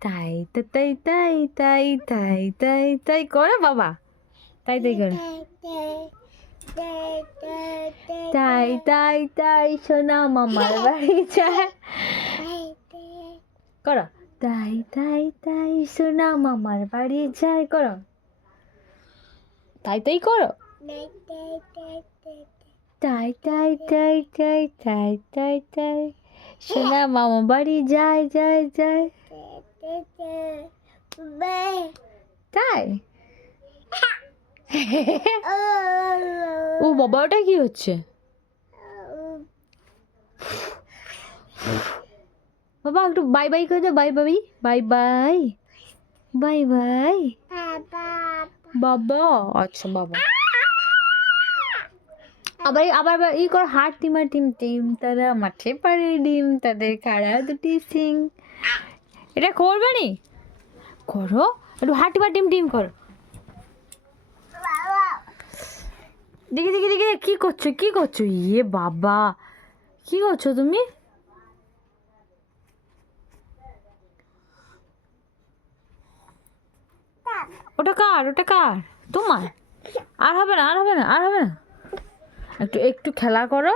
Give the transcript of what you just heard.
তাই তো তাই তাই তাই তাই তাই তাই করে বাবা তাই তাই করে তাই তাই তাই সোনা মামার বাড়ি যায় করো তাই তাই তাই সোনা মামার বাড়ি যায় করো তাই তাই করো তাই তাই তাই তাই তাই তাই তাই সোনা মামা বাড়ি যায় যায় যায় তাই? ও বাবা ওটা কি হচ্ছে? বাবা একটু বাই বাই করে দাও bye bye bye bye bye bye বাবা আচ্ছা বাবা। আবার আবার আবার ই কর হাট টিমার টিম টিম তারা মাঠে পারে ডিম তাদের খাড়া দুটি সিং। এটা করবে নি করো, একটু হাট টিমার টিম টিম করো। দেখি দেখি দেখি, কি করছ কি করছ? ইয়ে বাবা, কি করছ তুমি? ওটা কার ওটা কার? তোমার? আর হবে না, আর হবে না, আর হবে না। একটু একটু খেলা করো।